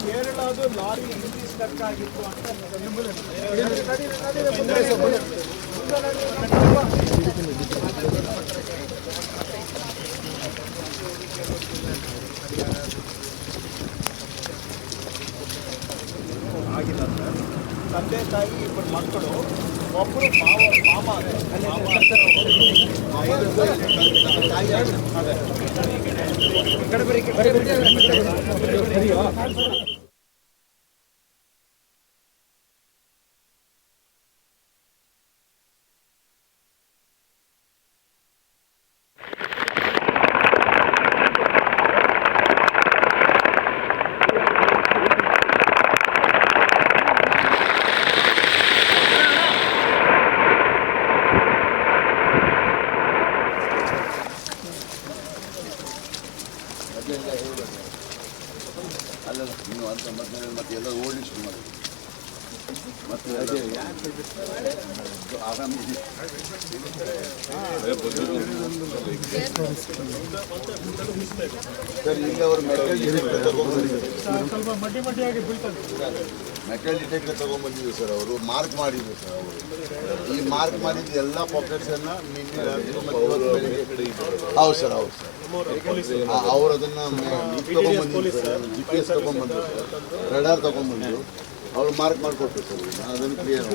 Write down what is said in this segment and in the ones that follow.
ಕೇರಳದು lorry ಇಲ್ಲಿ stuck ಅಂತ ಆಗಿಲ್ಲ ತಂದೆ ತಾಯಿ ಇಬ್ಬರು ಮಕ್ಕಳು ಒಬ್ಬರು ಮಾವ ಮಾಮ ಮಾವ ఇక్కడ ಅಲ್ಲಲ್ಲ ನೀವು ಅಂತ ಮತ್ತೆ ಮತ್ತೆ ಎಲ್ಲ ಓಡ್ಲಿಕ್ಕೆ ಆರಾಮಿದೆ ಸರ್ ಈಗ ಅವರು ಮೆಟಲ್ ಡಿಟೆಕ್ಟರ್ ಮಡ್ಡಿ ಸರ್ ಅವರು ಮಾರ್ಕ್ ಮಾಡಿದ್ರು ಸರ್ ಅವರು ಈ ಮಾರ್ಕ್ ಮಾಡಿದ ಎಲ್ಲ ಪಾಕೆಟ್ಸ್ ಅನ್ನ ನಿನ್ನೆ ಹೌದು, ಸರ್, ಹೌದು. ಅವ್ರು. ಅದನ್ನ ಜಿ ಪಿ ಎಸ್ ತಗೊಂಡ್ಬಂದ್ರು. ಸರ್ ರಡಾರ್ ತಗೊಂಡ್ಬಂದ್ರು. ಅವ್ರು ಮಾರ್ಕ್ ಮಾಡಿಕೊಟ್ರು ಸರ್ ನಾನು ಅದನ್ನು ಕ್ಲಿಯರ್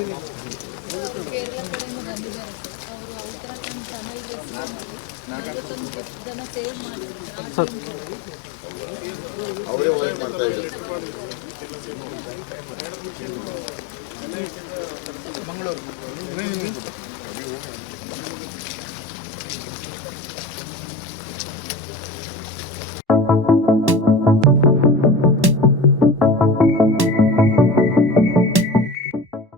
ಅವರು ಮಾಡ್ತಾ ಇದ್ದಾರೆ.